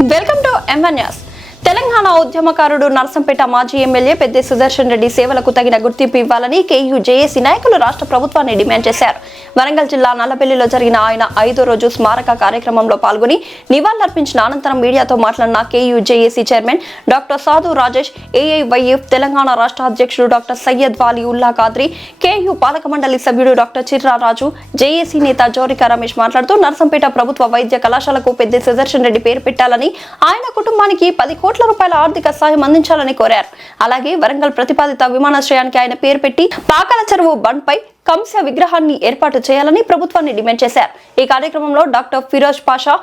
Welcome to M1 news. Telangana ఉద్యమకారుడు నర్సంపేట మాజీ MLA Peddi Sudarshan Reddy సేవలకు తగిన గుర్తింపు ఇవ్వాలని కేయూ జేఏసీ నాయకులు రాష్ట్ర ప్రభుత్వాన్ని డిమాండ్ చేశారు. వరంగల్ జిల్లా నల్లబెల్లిలో జరిగిన ఆయన 5వ రోజు స్మారక కార్యక్రమంలో పాల్గొని నివాళులర్పించిన అనంతరం మీడియాతో మాట్లాడిన కేయూ జేఏసీ చైర్మన్ డాక్టర్ సాధు రాజేష్, ఏఐవైఎఫ్ తెలంగాణ రాష్ట్ర అధ్యక్షుడు డాక్టర్ సయ్యద్ వాలీ ఉల్లా ఖాద్రి, కేయూ పాలక మండలి సభ్యుడు డాక్టర్ చిర్రా రాజు, జేఏసీ నేత జోరికా రమేష్ మాట్లాడుతూ నర్సంపేట ప్రభుత్వ వైద్య కళాశాలకు పెద్ది సుదర్శన్ రెడ్డి పేరు పెట్టాలని, ఆయన కుటుంబానికి 10 కోట్ల రూపాయల ఆర్థిక సాయం అందించాలని కోరారు. అలాగే వరంగల్ ప్రతిపాదిత విమానాశ్రయానికి ఆయన పేరు పెట్టి పాకల చెరువు బండ్ పై కంస విగ్రహాన్ని ఏర్పాటు చేయాలని ప్రభుత్వాన్ని డిమాండ్ చేశారు. ఈ కార్యక్రమంలో doctor Feroz Pasha,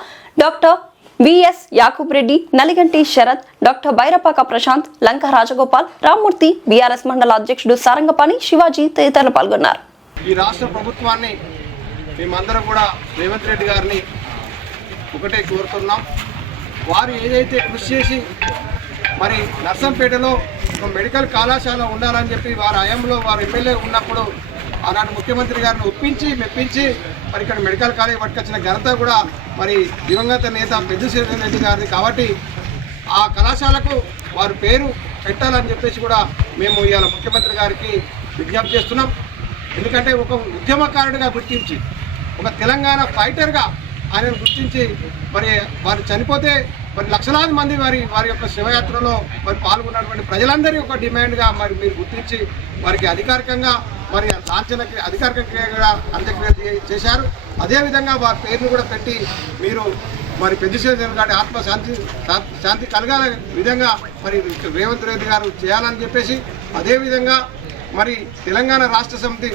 doctor V S Yakub Reddy, Naliganti Sharath, doctor Bairapaka Prashanth, Lanka Rajagopal, Rammurthy, BRS మండల అధ్యక్షుడు సారంగపాణి, శివాజీ తదితరులు పాల్గొన్నారు. ఈ రాష్ట్ర ప్రభుత్వాన్ని మేమందరం కూడా రేవంత్ రెడ్డి గారిని ఒకటే కోరుతున్నాం. వారు ఏదైతే కృషి చేసి మరి నర్సంపేటలో ఒక మెడికల్ కళాశాల ఉండాలని చెప్పి వారి హయాంలో వారు ఎమ్మెల్యే ఉన్నప్పుడు ఆనాడు ముఖ్యమంత్రి గారిని ఒప్పించి మెప్పించి మరి ఇక్కడ మెడికల్ కాలేజ్ పట్టుకొచ్చిన ఘనత కూడా మరి దివంగత నేత పెద్ది సుదర్శన్ రెడ్డి గారిది. కాబట్టి ఆ కళాశాలకు వారి పేరు పెట్టాలని చెప్పేసి కూడా మేము ఇవాళ ముఖ్యమంత్రి గారికి విజ్ఞప్తి చేస్తున్నాం. ఎందుకంటే ఒక ఉద్యమకారుడిగా గుర్తించి, ఒక తెలంగాణ ఫైటర్గా ఆయనను గుర్తించి మరి వారు చనిపోతే మరి లక్షలాది మంది వారి యొక్క శివయాత్రలో మరి పాల్గొన్నటువంటి ప్రజలందరి యొక్క డిమాండ్గా మరి మీరు గుర్తించి వారికి అధికారికంగా మరి లాంఛనకి అధికారికంగా అంత్యక్రియ చేశారు. అదేవిధంగా వారి పేరును కూడా పెట్టి మీరు మరి పెద్ది సుదర్శన్ గారి శాంతి కలగాల విధంగా మరి రేవంత్ రెడ్డి గారు చేయాలని చెప్పేసి, అదేవిధంగా మరి తెలంగాణ రాష్ట్ర సమితి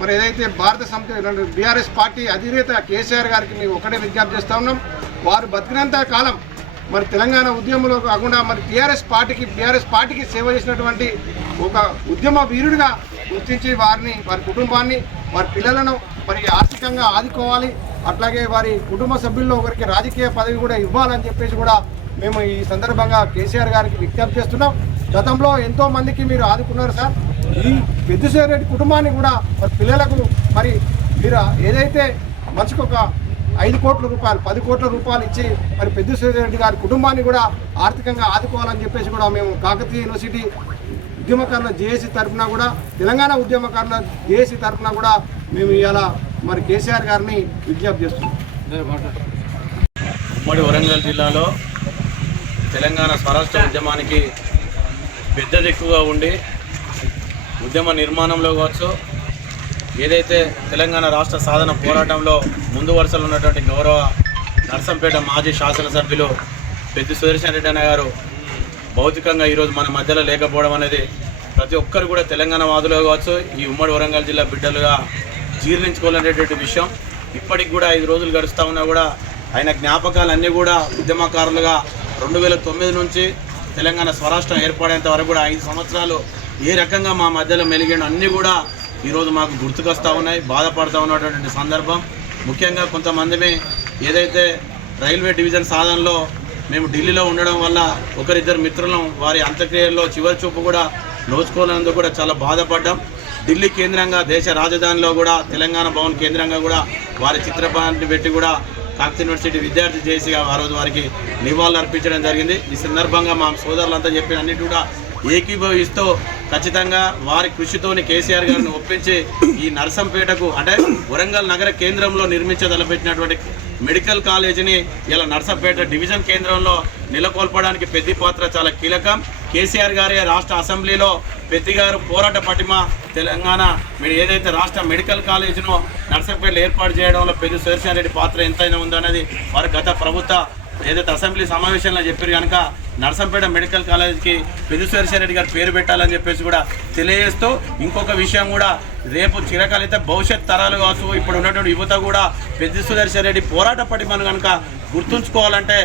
మరి ఏదైతే భారత సమితి బీఆర్ఎస్ పార్టీ అధినేత కేసీఆర్ గారికి మేము ఒకటే విజ్ఞప్తి చేస్తూ ఉన్నాం. వారు బతికినంత కాలం మరి తెలంగాణ ఉద్యమంలో కాకుండా మరి బీఆర్ఎస్ పార్టీకి సేవ చేసినటువంటి ఒక ఉద్యమ వీరుడిగా గుర్తించి వారి కుటుంబాన్ని, వారి పిల్లలను మరి ఆర్థికంగా ఆదుకోవాలి. అట్లాగే వారి కుటుంబ సభ్యుల్లో ఒకరికి రాజకీయ పదవి కూడా ఇవ్వాలని చెప్పేసి కూడా మేము ఈ సందర్భంగా కేసీఆర్ గారికి విజ్ఞప్తి చేస్తున్నాం. గతంలో ఎంతో మందికి మీరు ఆదుకున్నారు సార్. ఈ పెద్ది సుదర్శన్ రెడ్డి కుటుంబాన్ని కూడా మరి పిల్లలకు మరి మీరు ఏదైతే మనిషికి ఒక 5 కోట్ల రూపాయలు 10 కోట్ల రూపాయలు ఇచ్చి మరి పెద్ది సుదర్శన్ రెడ్డి గారి కుటుంబాన్ని కూడా ఆర్థికంగా ఆదుకోవాలని చెప్పేసి కూడా మేము కాకతీయ యూనివర్సిటీ ఉద్యమకారుల జేఏసీ తరఫున కూడా, తెలంగాణ ఉద్యమకారుల జేఏసీ తరఫున కూడా మేము ఇవాళ మరి కేసీఆర్ గారిని విజ్ఞప్తి చేస్తున్నాం. ఉమ్మడి వరంగల్ జిల్లాలో తెలంగాణ స్వరాష్ట్ర ఉద్యమానికి పెద్ద దిక్కుగా ఉండి ఉద్యమ నిర్మాణంలో కావచ్చు, ఏదైతే తెలంగాణ రాష్ట్ర సాధన పోరాటంలో ముందు వరుసలో ఉన్నటువంటి గౌరవ నర్సంపేట మాజీ శాసనసభ్యులు పెద్ది సుదర్శన్ రెడ్డి అన్న గారు భౌతికంగా ఈరోజు మన మధ్యలో లేకపోవడం అనేది ప్రతి ఒక్కరు కూడా తెలంగాణ వాదులు కావచ్చు, ఈ ఉమ్మడి వరంగల్ జిల్లా బిడ్డలుగా జీర్ణించుకోవాలనేటువంటి విషయం. ఇప్పటికి కూడా 5 రోజులు గడుస్తూ ఉన్నా కూడా ఆయన జ్ఞాపకాలన్నీ కూడా ఉద్యమకారులుగా 2009 నుంచి తెలంగాణ స్వరాష్ట్రం ఏర్పడేంత వరకు కూడా 5 సంవత్సరాలు ఏ రకంగా మా మధ్యలో మెలిగిన అన్నీ కూడా ఈరోజు మాకు గుర్తుకొస్తూ ఉన్నాయి, బాధపడుతూ ఉన్నటువంటి సందర్భం. ముఖ్యంగా కొంతమందిని ఏదైతే రైల్వే డివిజన్ సాధనలో మేము ఢిల్లీలో ఉండడం వల్ల ఒకరిద్దరు మిత్రులను వారి అంత్యక్రియల్లో చివరి చూపు కూడా నోచుకోలేనందుకు కూడా చాలా బాధపడ్డాం. ఢిల్లీ కేంద్రంగా దేశ రాజధానిలో కూడా తెలంగాణ భవన్ కేంద్రంగా కూడా వారి చిత్రపటాన్ని పెట్టి కూడా కాకతీయ యూనివర్సిటీ విద్యార్థి జేఏసీగా ఆ రోజు వారికి నివాళులు అర్పించడం జరిగింది. ఈ సందర్భంగా మా సోదరులంతా చెప్పిన అన్నిటి కూడా ఏకీభవిస్తూ ఖచ్చితంగా వారి కృషితోని కేసీఆర్ గారిని ఒప్పించి ఈ నర్సంపేటకు అంటే వరంగల్ నగర కేంద్రంలో నిర్మించదలపెట్టినటువంటి మెడికల్ కాలేజీని ఇలా నర్సంపేట డివిజన్ కేంద్రంలో నెలకొల్పడానికి పెద్ది పాత్ర చాలా కీలకం. కేసీఆర్ గారే రాష్ట్ర అసెంబ్లీలో పెద్ది గారు పోరాట పటిమ తెలంగాణ ఏదైతే రాష్ట్ర మెడికల్ కాలేజీను నర్సంపేటలో ఏర్పాటు చేయడంలో పెద్ది సుదర్శన్ రెడ్డి పాత్ర ఎంతైనా ఉందన్నది వారి గత ప్రభుత్వ ఏదైతే అసెంబ్లీ సమావేశంలో చెప్పారు కనుక నర్సంపేట మెడికల్ కాలేజ్కి పెద్ది సుదర్శన్ రెడ్డి గారు పేరు పెట్టాలని చెప్పేసి కూడా తెలియజేస్తూ, ఇంకొక విషయం కూడా రేపు చిరకాలైతే భవిష్యత్ తరాలు కావచ్చు, ఇప్పుడు ఉన్నటువంటి యువత కూడా పెద్ది సుదర్శన్ రెడ్డి పోరాట పటిమను కనుక గుర్తుంచుకోవాలంటే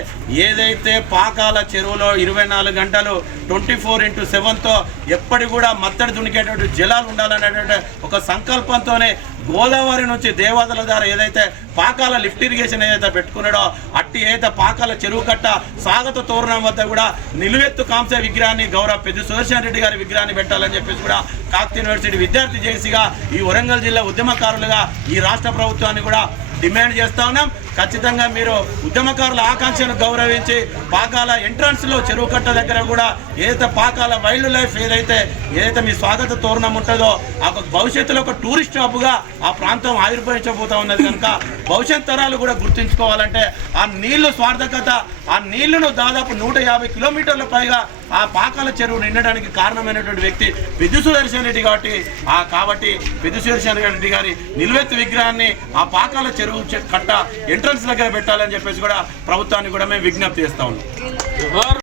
ఏదైతే పాకాల చెరువులో 24 గంటలు 24/7తో ఎప్పటి కూడా మత్తడి దునికేటువంటి జలాలు ఉండాలనేటువంటి ఒక సంకల్పంతోనే గోదావరి నుంచి దేవాదల ద్వారా ఏదైతే పాకాల లిఫ్ట్ ఇరిగేషన్ ఏదైతే పెట్టుకున్నాడో అట్టి ఏదైతే పాకాల చెరువు కట్ట స్వాగత తోరణం వద్ద కూడా నిలువెత్తు కాంస్య విగ్రహాన్ని గౌరవ పెద్ది సుదర్శన్ రెడ్డి గారి విగ్రహాన్ని పెట్టాలని చెప్పేసి కూడా కాకతీయ యూనివర్సిటీ విద్యార్థి జేఏసీగా ఈ వరంగల్ జిల్లా ఉద్యమకారులుగా ఈ రాష్ట్ర ప్రభుత్వాన్ని కూడా డిమాండ్ చేస్తా ఉన్నాం. ఖచ్చితంగా మీరు ఉద్యమకారుల ఆకాంక్షను గౌరవించి పాకాల ఎంట్రన్స్లో చెరువు కట్ట దగ్గర కూడా ఏదైతే పాకాల వైల్డ్ లైఫ్ ఏదైతే మీ స్వాగత తోరణం ఉంటుందో ఆ భవిష్యత్తులో ఒక టూరిస్ట్ హబ్గా ఆ ప్రాంతం ఆవిర్భవించబోతా ఉన్నది కనుక భవిష్యత్ తరాలు కూడా గుర్తుంచుకోవాలంటే ఆ నీళ్లు స్వార్థకత, ఆ నీళ్లను దాదాపు 150 కిలోమీటర్ల పైగా ఆ పాకాల చెరువు నిండడానికి కారణమైనటువంటి వ్యక్తి పెద్ది సుదర్శన్ రెడ్డి కాబట్టి పెద్ది సుదర్శన్ రెడ్డి గారి నిలువెత్తు విగ్రహాన్ని ఆ పాకాల చెరువు కట్ట ఎంట్రన్స్ దగ్గర పెట్టాలని చెప్పేసి కూడా ప్రభుత్వాన్ని కూడా మేము విజ్ఞప్తి చేస్తా ఉన్నాం.